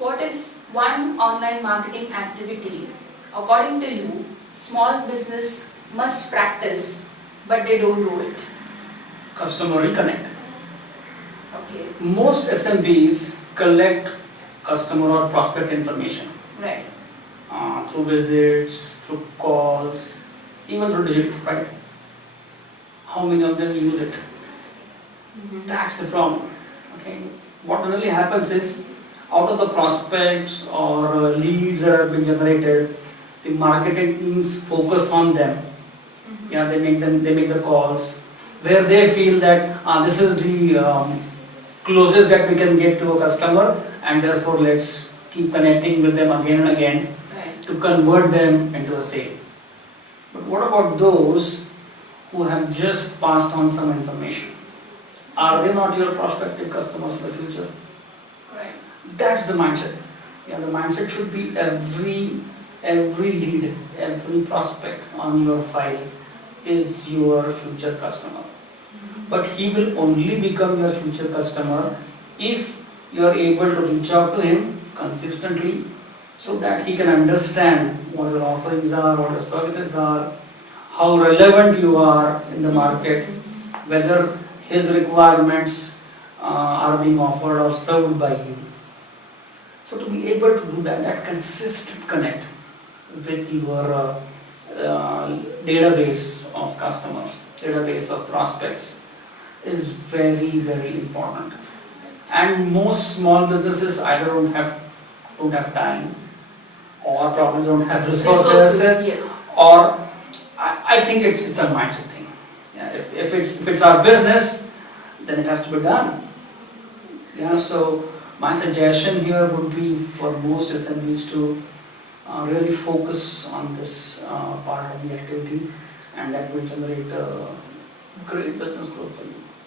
What is one online marketing activity, according to you, small business must practice, but they don't do it? Customer reconnect. Okay. Most SMBs collect customer or prospect information Right. through visits, through calls, even through digital, right? How many of them use it? That's the problem. Okay. What really happens is, out of the prospects or leads that have been generated, the marketing teams focus on them. Yeah, they make the calls where they feel that this is the closest that we can get to a customer, and therefore let's keep connecting with them again and again Right. to convert them into a sale. But what about those who have just passed on some information? Are they not your prospective customers for the future? Right. That's the mindset. Yeah, the mindset should be every lead, every prospect on your file is your future customer. But he will only become your future customer if you are able to reach out to him consistently, so that he can understand what your offerings are, what your services are, how relevant you are in the market, whether his requirements are being offered or served by you. So to be able to do that, that consistent connect with your database of customers, database of prospects is very, very important. And most small businesses either don't have time, or probably don't have resources, Yes. or I think it's a mindset thing. Yeah, if it's our business, then it has to be done. Yeah, so my suggestion here would be for most SMEs to really focus on this part of the activity, and that will generate great business growth for you.